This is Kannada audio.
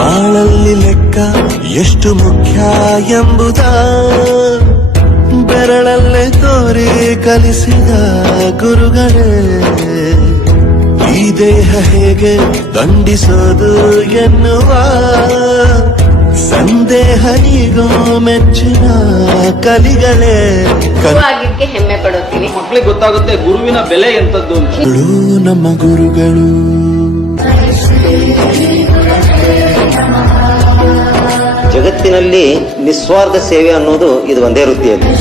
ಬಾಳಲ್ಲಿ ಲೆಕ್ಕ ಎಷ್ಟು ಮುಖ್ಯ ಎಂಬುದ ಬೆರಳಲ್ಲೇ ತೋರಿ ಕಲಿಸಿದ ಗುರುಗಳೇ. ಈ ದೇಹ ಹೇಗೆ ದಂಡಿಸೋದು ಎನ್ನುವ ಸಂದೇಹ ಈಗೋ ಮೆಚ್ಚಿನ ಕಲಿಗಳೇ. ಹೆಮ್ಮೆ ಪಡುತ್ತೀವಿ. ಮಕ್ಕಳಿಗೆ ಗೊತ್ತಾಗುತ್ತೆ ಗುರುವಿನ ಬೆಲೆ ಎಂತದ್ದು. ನಮ್ಮ ಗುರುಗಳು ಜಗತ್ತಿನಲ್ಲಿ ನಿಸ್ವಾರ್ಥ ಸೇವೆ ಅನ್ನೋದು ಇದು ಒಂದೇ ವೃತ್ತಿಯಲ್ಲಿ.